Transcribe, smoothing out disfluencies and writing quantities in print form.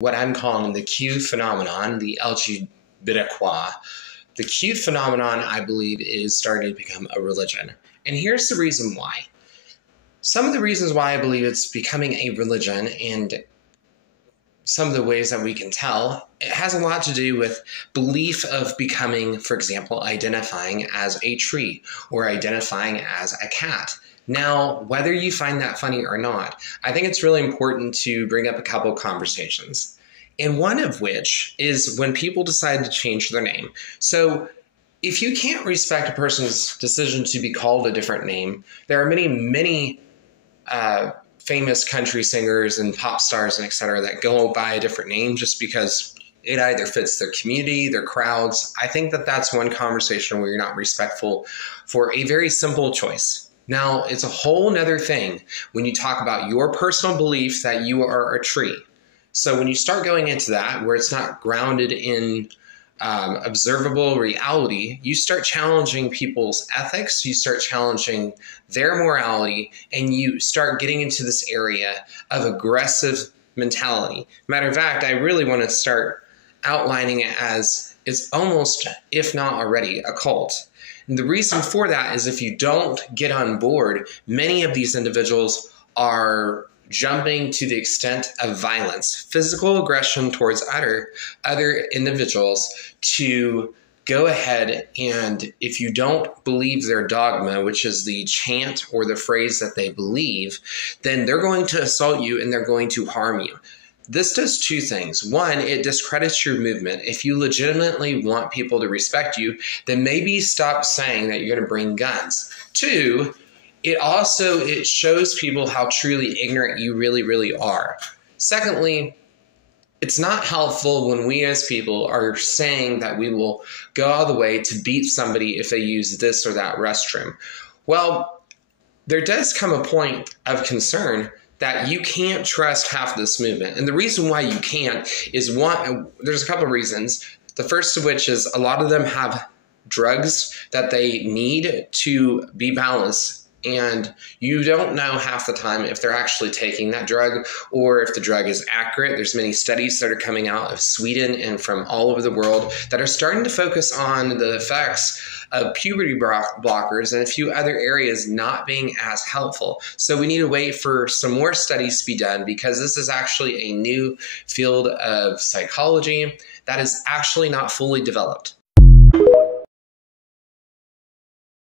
what I'm calling the Q phenomenon, the LGBTQ. The Q phenomenon, I believe, is starting to become a religion. And here's the reason why. Some of the reasons why I believe it's becoming a religion, and some of the ways that we can tell, it has a lot to do with belief of becoming, for example, identifying as a tree or identifying as a cat. Now, whether you find that funny or not, I think it's really important to bring up a couple of conversations. And one of which is when people decide to change their name. So if you can't respect a person's decision to be called a different name, there are many famous country singers and pop stars and et cetera that go by a different name just because it either fits their community, their crowds. I think that that's one conversation where you're not respectful for a very simple choice. Now, it's a whole nother thing when you talk about your personal belief that you are a tree. So when you start going into that, where it's not grounded in observable reality, you start challenging people's ethics, you start challenging their morality, and you start getting into this area of aggressive mentality. Matter of fact, I really want to start outlining it as it's almost, if not already, a cult. And the reason for that is if you don't get on board, many of these individuals are jumping to the extent of violence, physical aggression towards other individuals to go ahead and, if you don't believe their dogma, which is the chant or the phrase that they believe, then they're going to assault you and they're going to harm you. This does two things. One, it discredits your movement. If you legitimately want people to respect you, then maybe stop saying that you're going to bring guns. Two, it shows people how truly ignorant you really are. Secondly, it's not helpful when we as people are saying that we will go all the way to beat somebody if they use this or that restroom. Well, there does come a point of concern that you can't trust half this movement. And the reason why you can't is there's a couple of reasons. The first of which is a lot of them have drugs that they need to be balanced. And you don't know half the time if they're actually taking that drug or if the drug is accurate. There's many studies that are coming out of Sweden and from all over the world that are starting to focus on the effects of puberty blockers and a few other areas not being as helpful. So we need to wait for some more studies to be done because this is actually a new field of psychology that is actually not fully developed.